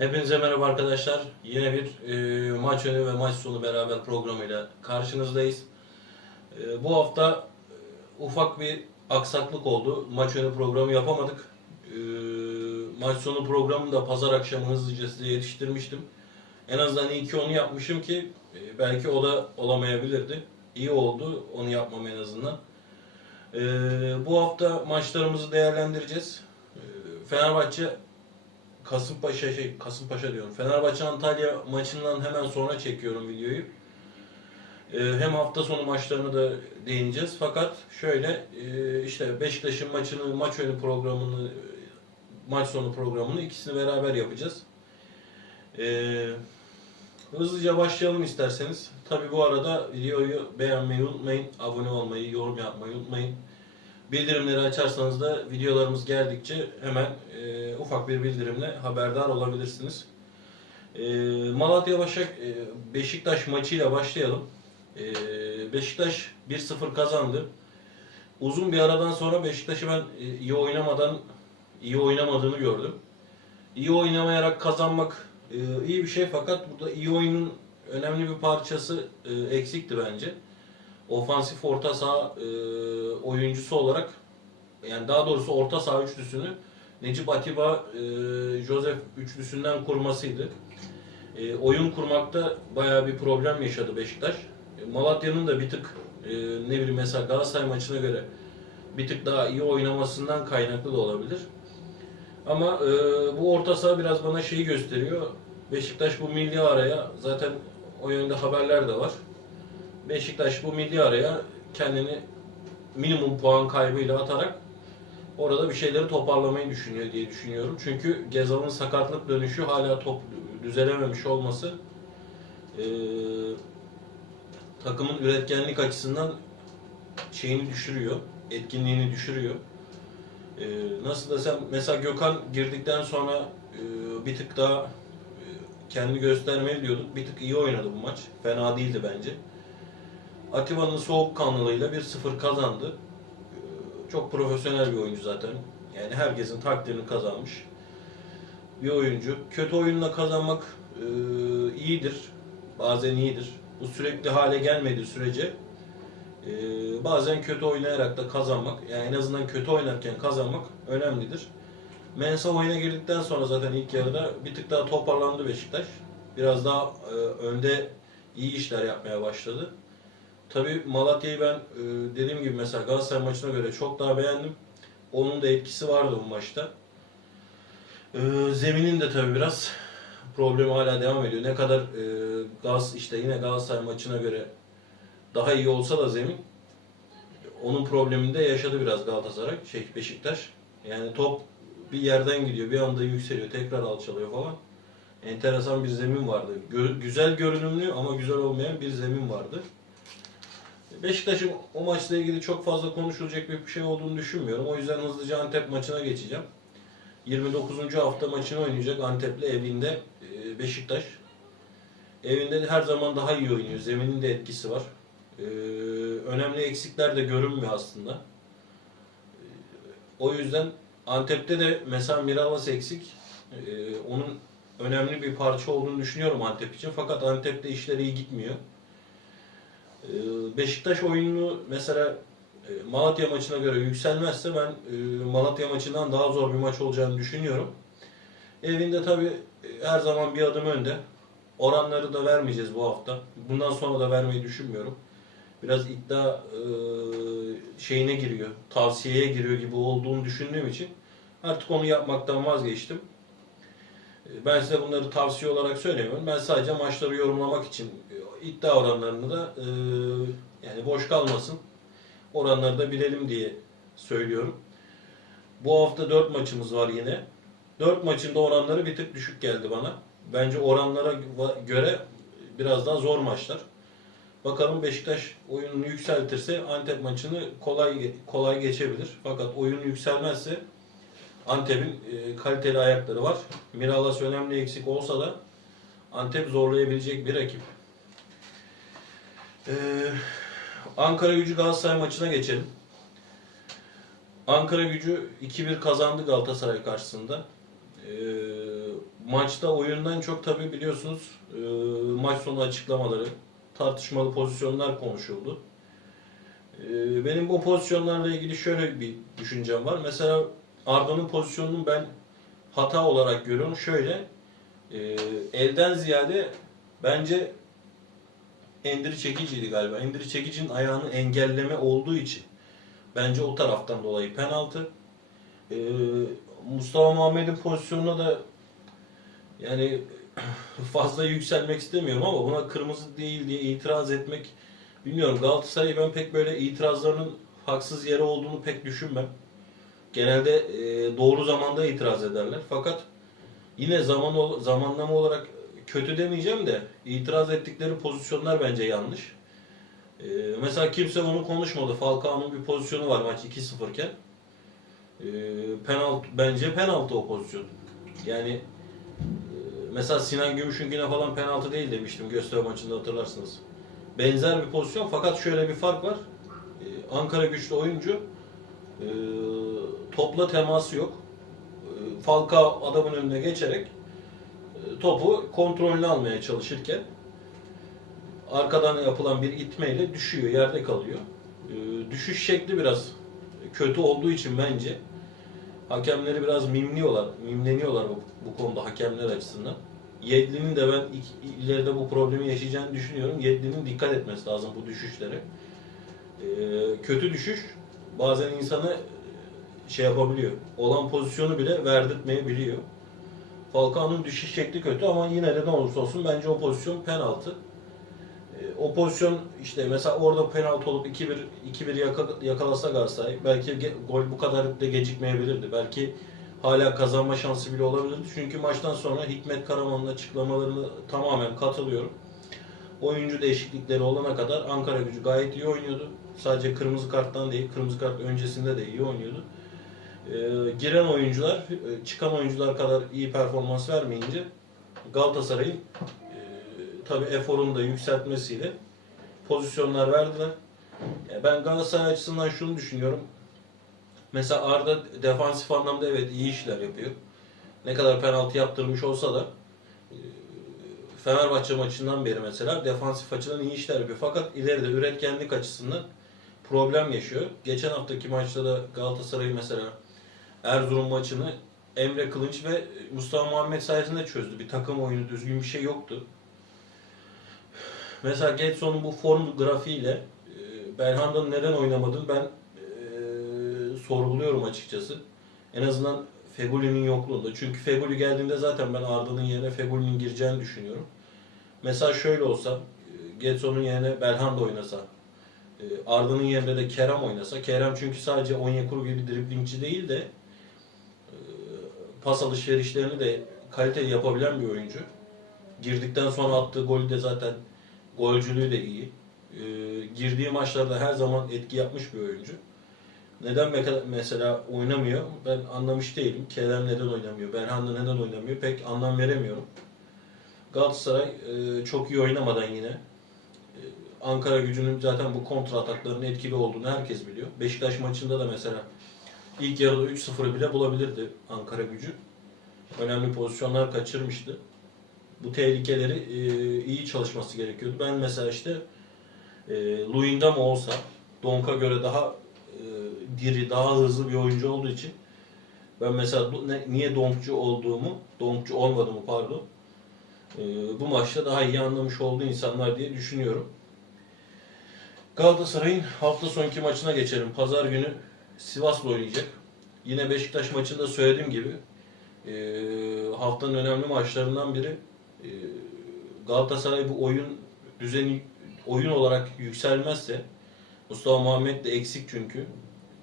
Hepinize merhaba arkadaşlar. Yine bir e, maç önü ve maç sonu beraber programıyla karşınızdayız. E, bu hafta e, ufak bir aksaklık oldu. Maç önü programı yapamadık. E, maç sonu programını da pazar akşamı hızlıca size yetiştirmiştim. En azından iyi ki onu yapmışım ki e, belki o da olamayabilirdi. İyi oldu onu yapmam en azından. E, bu hafta maçlarımızı değerlendireceğiz. E, Fenerbahçe Kasımpaşa şey Kasımpaşa diyorum. Fenerbahçe Antalya maçından hemen sonra çekiyorum videoyu. Ee, hem hafta sonu maçlarını da değineceğiz. Fakat şöyle e, işte Beşiktaş'ın maçını, maç önü programını, maç sonu programını ikisini beraber yapacağız. Ee, hızlıca başlayalım isterseniz. Tabi bu arada videoyu beğenmeyi unutmayın, abone olmayı, yorum yapmayı unutmayın. Bildirimleri açarsanız da videolarımız geldikçe hemen e, ufak bir bildirimle haberdar olabilirsiniz. E, Malatya Başak e, Beşiktaş maçıyla başlayalım. E, Beşiktaş 1-0 kazandı. Uzun bir aradan sonra Beşiktaş'ı ben e, iyi oynamadan iyi oynamadığını gördüm. İyi oynamayarak kazanmak e, iyi bir şey fakat burada iyi oyunun önemli bir parçası e, eksikti bence ofansif orta saha e, oyuncusu olarak yani daha doğrusu orta saha üçlüsünü Necip Atiba, e, Joseph üçlüsünden kurmasıydı. E, oyun kurmakta bayağı bir problem yaşadı Beşiktaş. E, Malatya'nın da bir tık e, ne bileyim mesela Galatasaray maçına göre bir tık daha iyi oynamasından kaynaklı da olabilir. Ama e, bu orta saha biraz bana şeyi gösteriyor. Beşiktaş bu milli araya zaten o yönde haberler de var. Beşiktaş bu milli araya kendini minimum puan kaybıyla atarak orada bir şeyleri toparlamayı düşünüyor diye düşünüyorum. Çünkü Gezal'ın sakatlık dönüşü hala top düzelememiş olması eee, takımın üretkenlik açısından şeyini düşürüyor, etkinliğini düşürüyor. Eee, nasıl desem mesela Gökhan girdikten sonra eee, bir tık daha eee, kendini göstermeli diyorduk. Bir tık iyi oynadı bu maç. Fena değildi bence. Atiba'nın soğukkanlılığıyla 1-0 kazandı. Ee, Çok profesyonel bir oyuncu zaten. Yani herkesin takdirini kazanmış bir oyuncu. Kötü oyunla kazanmak e, iyidir. Bazen iyidir. Bu sürekli hale gelmediği sürece e, bazen kötü oynayarak da kazanmak, yani en azından kötü oynarken kazanmak önemlidir. Mensa oyuna girdikten sonra zaten ilk yarıda bir tık daha toparlandı Beşiktaş. Biraz daha e, önde iyi işler yapmaya başladı. Tabii Malatya'yı ben e, dediğim gibi mesela Galatasaray maçına göre çok daha beğendim. Onun da etkisi vardı bu maçta. E, zeminin de tabii biraz problemi hala devam ediyor. Ne kadar e, Gaz işte yine Galatasaray maçına göre daha iyi olsa da zemin onun problemini de yaşadı biraz Galatasaray, şey Beşiktaş. Yani top bir yerden gidiyor, bir anda yükseliyor, tekrar alçalıyor falan. Enteresan bir zemin vardı. Gö- güzel görünümlü ama güzel olmayan bir zemin vardı. Beşiktaş'ın o maçla ilgili çok fazla konuşulacak bir şey olduğunu düşünmüyorum. O yüzden hızlıca Antep maçına geçeceğim. 29. hafta maçını oynayacak Antep'le evinde e, Beşiktaş. Evinde her zaman daha iyi oynuyor. Zeminin de etkisi var. E, önemli eksikler de görünmüyor aslında. E, O yüzden Antep'te de mesela Miralas eksik. Onun önemli bir parça olduğunu düşünüyorum Antep için. Fakat Antep'te işler iyi gitmiyor. Ee, Beşiktaş oyununu mesela e, Malatya maçına göre yükselmezse ben e, Malatya maçından daha zor bir maç olacağını düşünüyorum. Evinde tabi her zaman bir adım önde. Oranları da vermeyeceğiz bu hafta. Bundan sonra da vermeyi düşünmüyorum. Biraz iddia e, şeyine giriyor, tavsiyeye giriyor gibi olduğunu düşündüğüm için artık onu yapmaktan vazgeçtim. E, Ben size bunları tavsiye olarak söylemiyorum. Ben sadece maçları yorumlamak için e, iddia oranlarını da e, yani boş kalmasın. Oranları da bilelim diye söylüyorum. Bu hafta 4 maçımız var yine. 4 maçın da oranları bir tık düşük geldi bana. Bence oranlara göre biraz daha zor maçlar. Bakalım Beşiktaş oyununu yükseltirse Antep maçını kolay kolay geçebilir. Fakat oyun yükselmezse Antep'in e, kaliteli ayakları var. Miralas önemli eksik olsa da Antep zorlayabilecek bir rakip. Ee, Ankara Gücü Galatasaray maçına geçelim. Ankara Gücü 2-1 kazandı Galatasaray karşısında. Ee, maçta oyundan çok tabi biliyorsunuz e, maç sonu açıklamaları, tartışmalı pozisyonlar konuşuldu. E, benim bu pozisyonlarla ilgili şöyle bir düşüncem var. Mesela Arda'nın pozisyonunu ben hata olarak görüyorum. Şöyle, e, elden ziyade bence Endiri Çekici'ydi galiba. Endiri Çekici'nin ayağını engelleme olduğu için bence o taraftan dolayı penaltı. E, Mustafa Muhammed'in pozisyonuna da yani fazla yükselmek istemiyorum ama buna kırmızı değil diye itiraz etmek bilmiyorum. Galatasaray'ı ben pek böyle itirazlarının haksız yere olduğunu pek düşünmem. Genelde e, doğru zamanda itiraz ederler. Fakat yine zaman zamanlama olarak kötü demeyeceğim de itiraz ettikleri pozisyonlar bence yanlış. E, mesela kimse onu konuşmadı. Falcao'nun bir pozisyonu var maç 2-0 iken. E, penaltı bence penaltı o pozisyon. Yani e, mesela Sinan Gümüşünkine falan penaltı değil demiştim Göztepe maçında hatırlarsınız. Benzer bir pozisyon fakat şöyle bir fark var. E, Ankara güçlü oyuncu e, topla teması yok. E, Falcao adamın önüne geçerek topu kontrolünü almaya çalışırken arkadan yapılan bir itmeyle düşüyor, yerde kalıyor. E, düşüş şekli biraz kötü olduğu için bence hakemleri biraz mimliyorlar, mimleniyorlar bu, bu konuda hakemler açısından. Yedlin'in de ben ileride bu problemi yaşayacağını düşünüyorum. Yedlin'in dikkat etmesi lazım bu düşüşlere. Ee, kötü düşüş bazen insanı şey yapabiliyor. Olan pozisyonu bile verdirtmeyebiliyor. Falcao'nun düşüş şekli kötü ama yine de ne olursa olsun bence o pozisyon penaltı. Ee, o pozisyon işte mesela orada penaltı olup 2-1 2-1 yaka, yakalasa Galatasaray belki ge- gol bu kadar da gecikmeyebilirdi. Belki hala kazanma şansı bile olabilirdi. Çünkü maçtan sonra Hikmet Karaman'ın açıklamalarını tamamen katılıyorum. Oyuncu değişiklikleri olana kadar Ankara gücü gayet iyi oynuyordu. Sadece kırmızı karttan değil, kırmızı kart öncesinde de iyi oynuyordu. Ee, giren oyuncular, e, çıkan oyuncular kadar iyi performans vermeyince Galatasaray'ın e, tabi eforunu da yükseltmesiyle pozisyonlar verdiler. Ya ben Galatasaray açısından şunu düşünüyorum. Mesela Arda defansif anlamda evet iyi işler yapıyor. Ne kadar penaltı yaptırmış olsa da e, Fenerbahçe maçından beri mesela defansif açıdan iyi işler yapıyor. Fakat ileride üretkenlik açısından problem yaşıyor. Geçen haftaki maçta da Galatasaray mesela Erzurum maçını Emre Kılınç ve Mustafa Muhammed sayesinde çözdü. Bir takım oyunu düzgün bir şey yoktu. Mesela Getson'un bu form grafiğiyle e, Belhanda'nın neden oynamadığını ben e, sorguluyorum açıkçası. En azından Feguli'nin yokluğunda. Çünkü Feguli geldiğinde zaten ben Arda'nın yerine Feguli'nin gireceğini düşünüyorum. Mesela şöyle olsa, e, Getson'un yerine Belhanda oynasa, e, Arda'nın yerine de Kerem oynasa. Kerem çünkü sadece Onyekuru gibi driblingçi değil de pas alışverişlerini de kaliteli yapabilen bir oyuncu. Girdikten sonra attığı golü de zaten golcülüğü de iyi. E, girdiği maçlarda her zaman etki yapmış bir oyuncu. Neden mesela oynamıyor? Ben anlamış değilim. Kerem neden oynamıyor? Berhanda neden oynamıyor? Pek anlam veremiyorum. Galatasaray e, çok iyi oynamadan yine e, Ankara gücünün zaten bu kontra ataklarının etkili olduğunu herkes biliyor. Beşiktaş maçında da mesela ilk yarıda 3-0'ı bile bulabilirdi Ankara gücü. Önemli pozisyonlar kaçırmıştı. Bu tehlikeleri e, iyi çalışması gerekiyordu. Ben mesela işte e, Luyendam olsa Donk'a göre daha e, diri, daha hızlı bir oyuncu olduğu için ben mesela niye Donkçu olduğumu, Donkçu olmadığımı pardon, e, bu maçta daha iyi anlamış olduğu insanlar diye düşünüyorum. Galatasaray'ın hafta sonki maçına geçelim. Pazar günü Sivas'la oynayacak. Yine Beşiktaş maçında söylediğim gibi e, haftanın önemli maçlarından biri. E, Galatasaray bu oyun düzeni oyun olarak yükselmezse Mustafa Muhammed de eksik çünkü.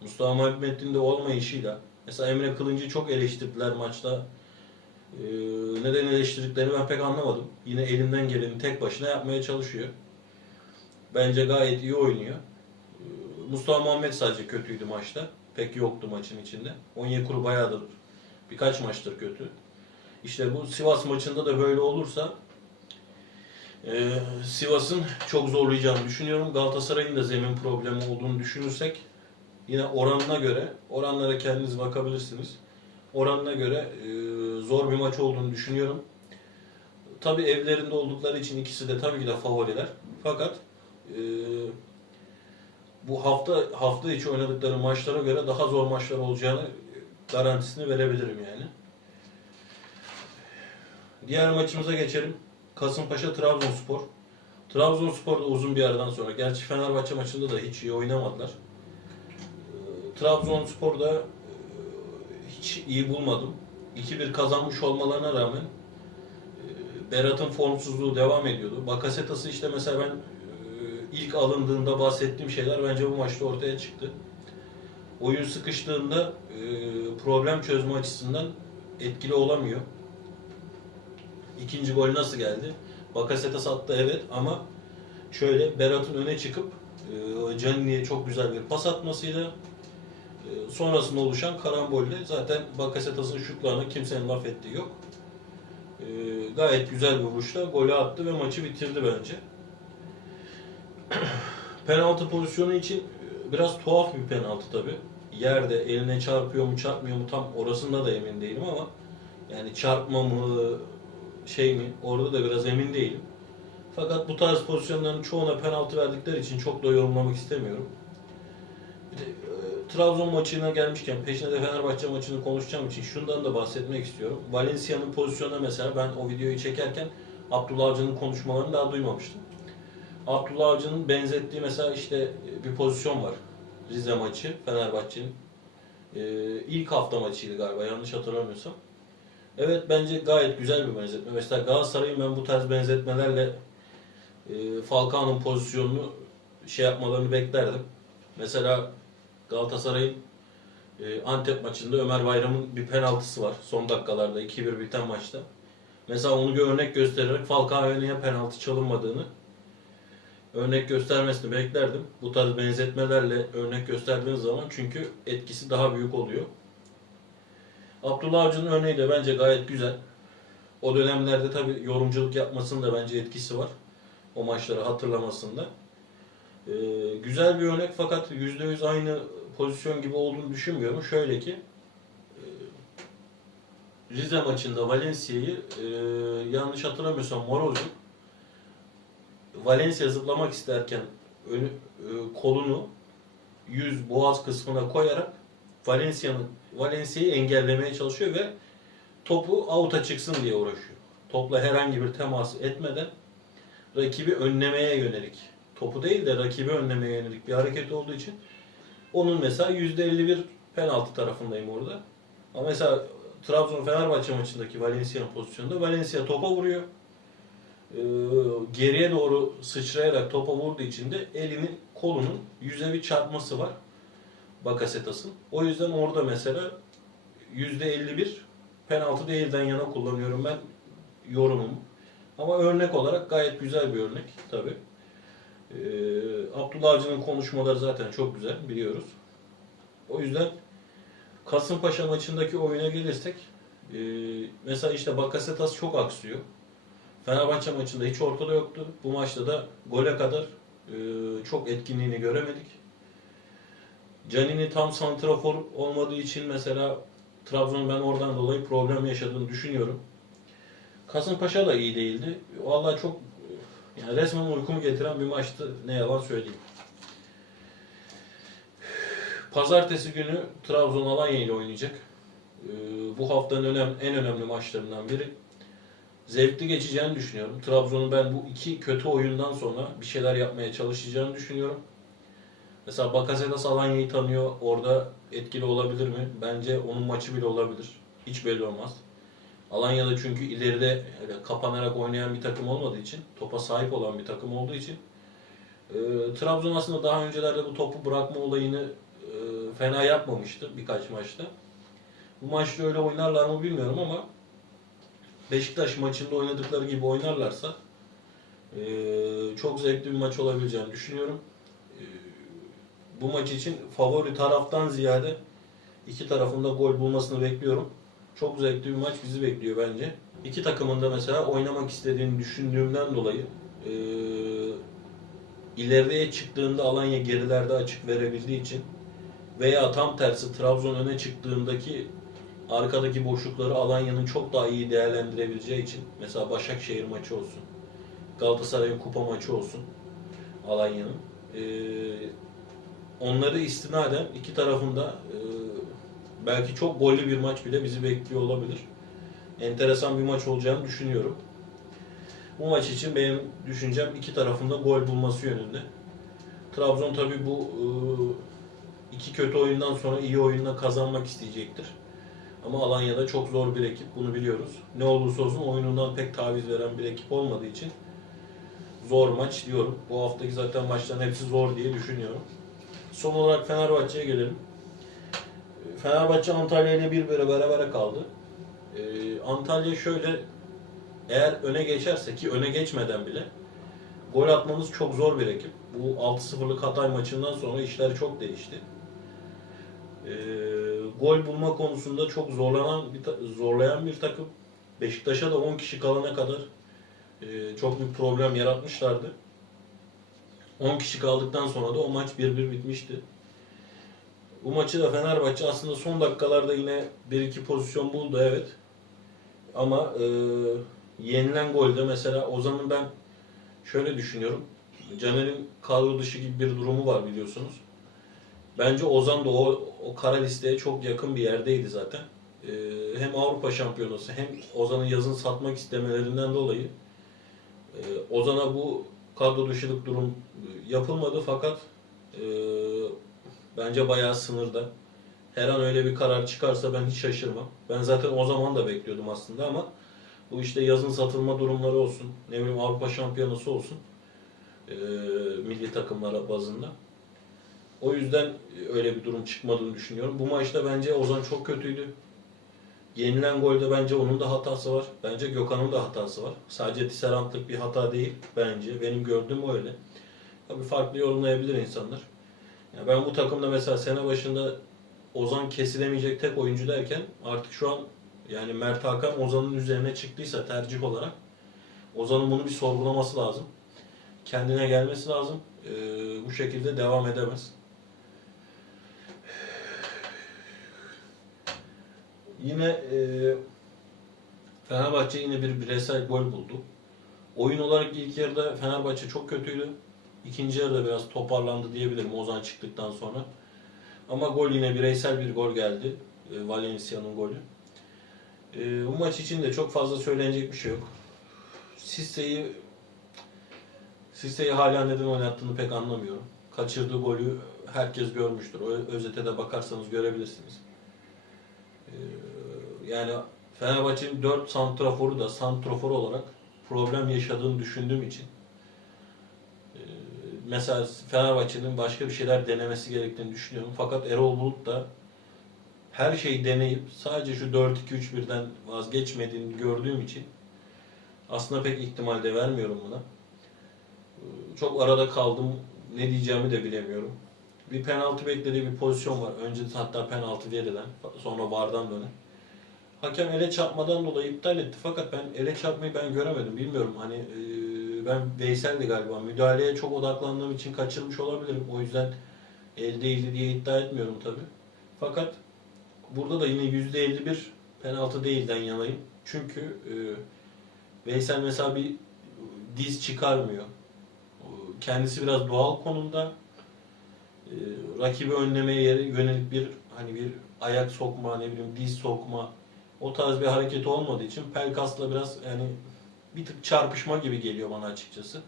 Mustafa Muhammed'in de olmayışıyla mesela Emre Kılıncı çok eleştirdiler maçta. Ee, neden eleştirdiklerini ben pek anlamadım. Yine elinden geleni tek başına yapmaya çalışıyor. Bence gayet iyi oynuyor. Mustafa Muhammed sadece kötüydü maçta. Pek yoktu maçın içinde. Onyekuru bayağıdır birkaç maçtır kötü. İşte bu Sivas maçında da böyle olursa ee, Sivas'ın çok zorlayacağını düşünüyorum. Galatasaray'ın da zemin problemi olduğunu düşünürsek yine oranına göre, oranlara kendiniz bakabilirsiniz. Oranına göre e, zor bir maç olduğunu düşünüyorum. Tabi evlerinde oldukları için ikisi de tabii ki de favoriler. Fakat e, bu hafta hafta içi oynadıkları maçlara göre daha zor maçlar olacağını garantisini verebilirim yani. Diğer maçımıza geçelim. Kasımpaşa Trabzonspor. Trabzonspor da uzun bir aradan sonra. Gerçi Fenerbahçe maçında da hiç iyi oynamadılar. Ee, Trabzonspor da e, hiç iyi bulmadım. 2-1 kazanmış olmalarına rağmen e, Berat'ın formsuzluğu devam ediyordu. Bakasetas'ı işte mesela ben ilk alındığında bahsettiğim şeyler bence bu maçta ortaya çıktı. Oyun sıkıştığında e, problem çözme açısından etkili olamıyor. İkinci gol nasıl geldi? Bakasetas attı evet ama şöyle Berat'ın öne çıkıp e, Canini'ye çok güzel bir pas atmasıyla e, sonrasında oluşan karambolle zaten Bakasetas'ın şutlarına kimsenin laf ettiği yok. E, gayet güzel bir vuruşla golü attı ve maçı bitirdi bence. Penaltı pozisyonu için e, biraz tuhaf bir penaltı tabi. Yerde eline çarpıyor mu çarpmıyor mu tam orasında da emin değilim ama yani çarpma mı şey mi orada da biraz emin değilim. Fakat bu tarz pozisyonların çoğuna penaltı verdikleri için çok da yorumlamak istemiyorum. Bir de, e, Trabzon maçına gelmişken peşine de Fenerbahçe maçını konuşacağım için şundan da bahsetmek istiyorum. Valencia'nın pozisyonunda mesela ben o videoyu çekerken Abdullah Avcı'nın konuşmalarını daha duymamıştım. Abdullah Avcı'nın benzettiği mesela işte e, bir pozisyon var. Rize maçı, Fenerbahçe'nin. Ee, ilk hafta maçıydı galiba yanlış hatırlamıyorsam. Evet bence gayet güzel bir benzetme. Mesela Galatasaray'ın ben bu tarz benzetmelerle e, Falcao'nun pozisyonunu şey yapmalarını beklerdim. Mesela Galatasaray'ın e, Antep maçında Ömer Bayram'ın bir penaltısı var son dakikalarda 2-1 biten maçta. Mesela onu bir örnek göstererek Falcao'ya penaltı çalınmadığını örnek göstermesini beklerdim. Bu tarz benzetmelerle örnek gösterdiğiniz zaman çünkü etkisi daha büyük oluyor. Abdullah Avcı'nın örneği de bence gayet güzel. O dönemlerde tabi yorumculuk yapmasının da bence etkisi var. O maçları hatırlamasında. Ee, güzel bir örnek fakat %100 aynı pozisyon gibi olduğunu düşünmüyorum. Şöyle ki e, Rize maçında Valencia'yı e, yanlış hatırlamıyorsam Moroz'un Valencia zıplamak isterken önü, e, kolunu yüz boğaz kısmına koyarak Valencia'nın Valencia'yı engellemeye çalışıyor ve topu out'a çıksın diye uğraşıyor. Topla herhangi bir temas etmeden rakibi önlemeye yönelik topu değil de rakibi önlemeye yönelik bir hareket olduğu için onun mesela %51 penaltı tarafındayım orada. Ama mesela Trabzon Fenerbahçe maçındaki Valencia'nın pozisyonunda Valencia topa vuruyor. Ee, geriye doğru sıçrayarak topa vurduğu için de elinin kolunun yüze bir çarpması var. Bakasetas'ın. O yüzden orada mesela %51 penaltı değilden yana kullanıyorum ben yorumum. Ama örnek olarak gayet güzel bir örnek tabi. Ee, Abdullah Avcı'nın konuşmaları zaten çok güzel biliyoruz. O yüzden Kasımpaşa maçındaki oyuna gelirsek e, mesela işte Bakasetas çok aksıyor. Fenerbahçe maçında hiç ortada yoktu. Bu maçta da gole kadar e, çok etkinliğini göremedik. Canini tam santrafor olmadığı için mesela Trabzon'un ben oradan dolayı problem yaşadığını düşünüyorum. Kasımpaşa da iyi değildi. Vallahi çok yani resmen uykumu getiren bir maçtı. Ne yalan söyleyeyim. Pazartesi günü Trabzon Alanya ile oynayacak. Ee, bu haftanın en önemli maçlarından biri. Zevkli geçeceğini düşünüyorum. Trabzon'un ben bu iki kötü oyundan sonra bir şeyler yapmaya çalışacağını düşünüyorum. Mesela Bakasetas Alanya'yı tanıyor. Orada etkili olabilir mi? Bence onun maçı bile olabilir. Hiç belli olmaz. Alanya'da çünkü ileride kapanarak oynayan bir takım olmadığı için, topa sahip olan bir takım olduğu için e, Trabzon aslında daha öncelerde bu topu bırakma olayını e, fena yapmamıştı birkaç maçta. Bu maçta öyle oynarlar mı bilmiyorum ama Beşiktaş maçında oynadıkları gibi oynarlarsa e, çok zevkli bir maç olabileceğini düşünüyorum. E, bu maç için favori taraftan ziyade iki tarafında gol bulmasını bekliyorum. Çok zevkli bir maç bizi bekliyor bence. İki takımın da mesela oynamak istediğini düşündüğümden dolayı e, ileriye çıktığında Alanya gerilerde açık verebildiği için veya tam tersi Trabzon öne çıktığındaki arkadaki boşlukları Alanya'nın çok daha iyi değerlendirebileceği için mesela Başakşehir maçı olsun, Galatasaray'ın kupa maçı olsun Alanya'nın. Ee, onları istinaden iki tarafında e, belki çok gollü bir maç bile bizi bekliyor olabilir. Enteresan bir maç olacağını düşünüyorum. Bu maç için benim düşüncem iki tarafında gol bulması yönünde. Trabzon tabii bu e, iki kötü oyundan sonra iyi oyunla kazanmak isteyecektir. Ama Alanya'da çok zor bir ekip, bunu biliyoruz. Ne olursa olsun oyunundan pek taviz veren bir ekip olmadığı için zor maç diyorum. Bu haftaki zaten maçların hepsi zor diye düşünüyorum. Son olarak Fenerbahçe'ye gelelim. Fenerbahçe Antalya ile bir bire berabere kaldı. Ee, Antalya şöyle eğer öne geçerse ki öne geçmeden bile gol atmamız çok zor bir ekip. Bu 6-0'lık Hatay maçından sonra işler çok değişti. Ee, gol bulma konusunda çok zorlanan bir zorlayan bir takım. Beşiktaş'a da 10 kişi kalana kadar e, çok büyük problem yaratmışlardı. 10 kişi kaldıktan sonra da o maç 1-1 bitmişti. Bu maçı da Fenerbahçe aslında son dakikalarda yine 1-2 pozisyon buldu evet. Ama e, yenilen golde mesela Ozan'ın ben şöyle düşünüyorum. Caner'in kadro dışı gibi bir durumu var biliyorsunuz. Bence Ozan da o, o kara listeye çok yakın bir yerdeydi zaten. Ee, hem Avrupa Şampiyonası hem Ozan'ın yazın satmak istemelerinden dolayı e, Ozan'a bu kadro dışılık durum yapılmadı fakat e, bence bayağı sınırda. Her an öyle bir karar çıkarsa ben hiç şaşırmam. Ben zaten o zaman da bekliyordum aslında ama bu işte yazın satılma durumları olsun, ne bileyim Avrupa Şampiyonası olsun e, milli takımlara bazında. O yüzden öyle bir durum çıkmadığını düşünüyorum. Bu maçta bence Ozan çok kötüydü. Yenilen golde bence onun da hatası var. Bence Gökhan'ın da hatası var. Sadece Tisserant'lık bir hata değil bence. Benim gördüğüm öyle. Tabii farklı yorumlayabilir insanlar. Ya ben bu takımda mesela sene başında Ozan kesilemeyecek tek oyuncu derken artık şu an yani Mert Hakan Ozan'ın üzerine çıktıysa tercih olarak Ozan'ın bunu bir sorgulaması lazım. Kendine gelmesi lazım. Ee, bu şekilde devam edemez. Yine e, Fenerbahçe yine bir bireysel gol buldu. Oyun olarak ilk yarıda Fenerbahçe çok kötüydü. İkinci yarıda biraz toparlandı diyebilirim Ozan çıktıktan sonra. Ama gol yine bireysel bir gol geldi. E, Valencia'nın golü. E, bu maç için de çok fazla söylenecek bir şey yok. Sisse'yi Sisse'yi hala neden oynattığını pek anlamıyorum. Kaçırdığı golü herkes görmüştür. O özete de bakarsanız görebilirsiniz. Ee, yani Fenerbahçe'nin 4 santraforu da santrafor olarak problem yaşadığını düşündüğüm için ee, mesela Fenerbahçe'nin başka bir şeyler denemesi gerektiğini düşünüyorum. Fakat Erol Bulut da her şeyi deneyip sadece şu 4-2-3-1'den vazgeçmediğini gördüğüm için aslında pek ihtimal de vermiyorum buna. Ee, Çok arada kaldım. Ne diyeceğimi de bilemiyorum. Bir penaltı beklediği bir pozisyon var. Önce hatta penaltı verilen, sonra vardan dönen. Hakem ele çarpmadan dolayı iptal etti. Fakat ben ele çarpmayı ben göremedim. Bilmiyorum hani e, ben Veysel'di galiba. Müdahaleye çok odaklandığım için kaçırmış olabilirim. O yüzden el değildi diye iddia etmiyorum tabi. Fakat burada da yine %51 penaltı değilden yanayım. Çünkü e, Veysel mesela bir diz çıkarmıyor. Kendisi biraz doğal konumda. E, rakibi önlemeye yönelik bir hani bir ayak sokma, ne bileyim diz sokma o tarz bir hareket olmadığı için Pelkas'la biraz yani bir tık çarpışma gibi geliyor bana açıkçası.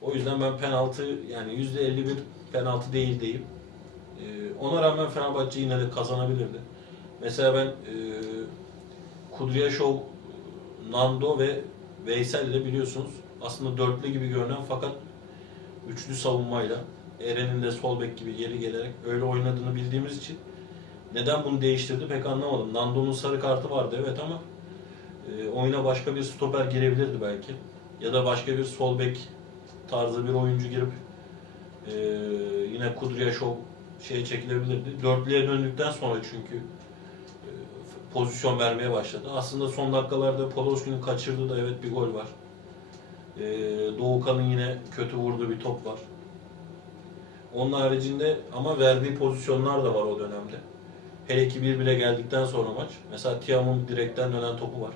O yüzden ben penaltı yani %51 penaltı değil deyip e, ona rağmen Fenerbahçe yine de kazanabilirdi. Mesela ben e, Kudryashov, Nando ve Veysel ile biliyorsunuz aslında dörtlü gibi görünen fakat üçlü savunmayla Eren'in de sol bek gibi geri gelerek öyle oynadığını bildiğimiz için neden bunu değiştirdi pek anlamadım. Nando'nun sarı kartı vardı evet ama e, oyuna başka bir stoper girebilirdi belki. Ya da başka bir sol bek tarzı bir oyuncu girip e, yine Kudryashov şeye çekilebilirdi. Dörtlüye döndükten sonra çünkü e, pozisyon vermeye başladı. Aslında son dakikalarda Podolski'nin kaçırdığı da evet bir gol var. E, Doğukan'ın yine kötü vurduğu bir top var. Onun haricinde ama verdiği pozisyonlar da var o dönemde. Hele ki 1-1'e geldikten sonra maç. Mesela Tiam'ın direkten dönen topu var.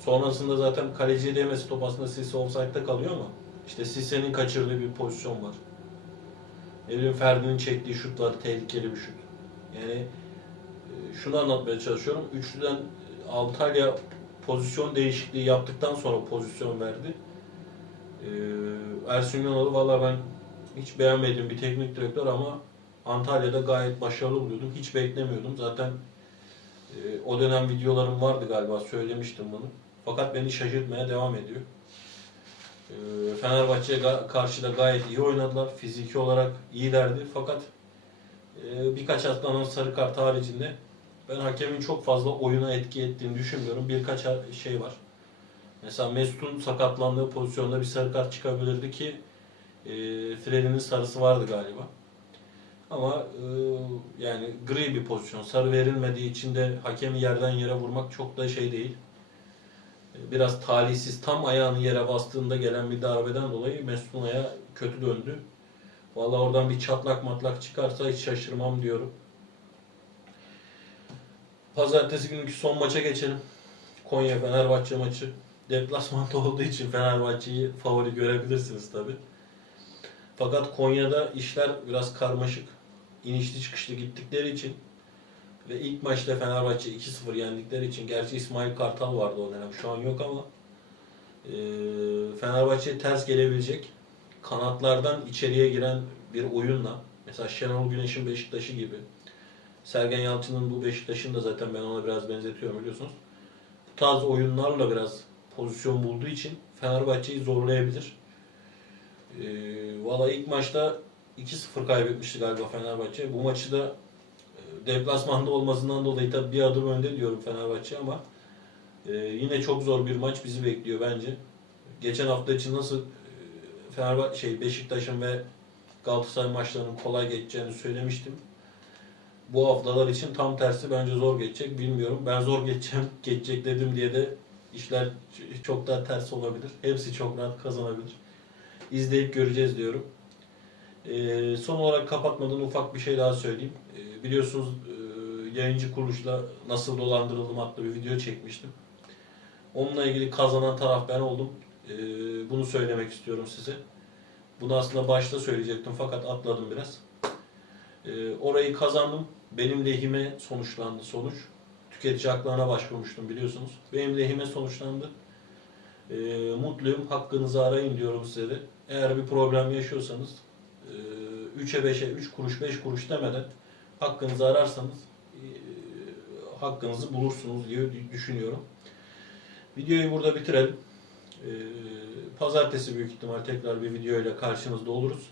Sonrasında zaten kaleciye değmesi top aslında Sisse offside'da kalıyor ama işte Sisse'nin kaçırdığı bir pozisyon var. Ne bileyim Ferdi'nin çektiği şut var, tehlikeli bir şut. Yani e, şunu anlatmaya çalışıyorum. Üçlüden e, Antalya pozisyon değişikliği yaptıktan sonra pozisyon verdi. Ee, Ersun Yanal'ı valla ben hiç beğenmediğim bir teknik direktör ama Antalya'da gayet başarılı buluyordum. Hiç beklemiyordum. Zaten e, o dönem videolarım vardı galiba söylemiştim bunu. Fakat beni şaşırtmaya devam ediyor. E, Fenerbahçe'ye karşı da gayet iyi oynadılar. Fiziki olarak iyilerdi. Fakat e, birkaç atlanan sarı kart haricinde ben hakemin çok fazla oyuna etki ettiğini düşünmüyorum. Birkaç şey var. Mesela Mesut'un sakatlandığı pozisyonda bir sarı kart çıkabilirdi ki e, Fred'in sarısı vardı galiba. Ama e, yani gri bir pozisyon. Sarı verilmediği için de hakemi yerden yere vurmak çok da şey değil. E, Biraz talihsiz tam ayağını yere bastığında gelen bir darbeden dolayı Mesut'un ayağı kötü döndü. Vallahi oradan bir çatlak matlak çıkarsa hiç şaşırmam diyorum. Pazartesi günkü son maça geçelim. Konya Fenerbahçe maçı. Deplasmanda olduğu için Fenerbahçe'yi favori görebilirsiniz tabi. Fakat Konya'da işler biraz karmaşık. İnişli çıkışlı gittikleri için ve ilk maçta Fenerbahçe 2-0 yendikleri için gerçi İsmail Kartal vardı o dönem şu an yok ama e, Fenerbahçe ters gelebilecek kanatlardan içeriye giren bir oyunla mesela Şenol Güneş'in Beşiktaş'ı gibi Sergen Yalçın'ın bu Beşiktaş'ın da zaten ben ona biraz benzetiyorum biliyorsunuz. Bu tarz oyunlarla biraz pozisyon bulduğu için Fenerbahçe'yi zorlayabilir. Ee, Valla ilk maçta 2-0 kaybetmişti galiba Fenerbahçe. Bu maçı da e, deplasmanda olmasından dolayı tabii bir adım önde diyorum Fenerbahçe ama e, yine çok zor bir maç bizi bekliyor bence. Geçen hafta için nasıl e, Fenerbahçe şey Beşiktaş'ın ve Galatasaray maçlarının kolay geçeceğini söylemiştim. Bu haftalar için tam tersi bence zor geçecek. Bilmiyorum. Ben zor geçeceğim, geçecek dedim diye de işler çok daha ters olabilir. Hepsi çok rahat kazanabilir. İzleyip göreceğiz diyorum. Ee, son olarak kapatmadan ufak bir şey daha söyleyeyim. Ee, biliyorsunuz e, yayıncı kuruluşla nasıl dolandırıldım adlı bir video çekmiştim. Onunla ilgili kazanan taraf ben oldum. Ee, bunu söylemek istiyorum size. Bunu aslında başta söyleyecektim fakat atladım biraz. Ee, orayı kazandım. Benim lehime sonuçlandı sonuç. Tüketici haklarına başvurmuştum biliyorsunuz. Benim lehime sonuçlandı. Ee, mutluyum. Hakkınızı arayın diyorum size de. Eğer bir problem yaşıyorsanız e, 3'e 5'e 3 kuruş 5 kuruş demeden hakkınızı ararsanız e, hakkınızı bulursunuz diye düşünüyorum. Videoyu burada bitirelim. Ee, Pazartesi büyük ihtimal tekrar bir video ile karşınızda oluruz.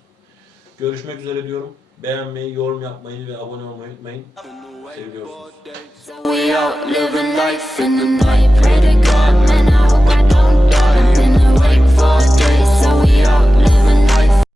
Görüşmek üzere diyorum. Beğenmeyi, yorum yapmayı ve abone olmayı unutmayın. Seviyorsunuz.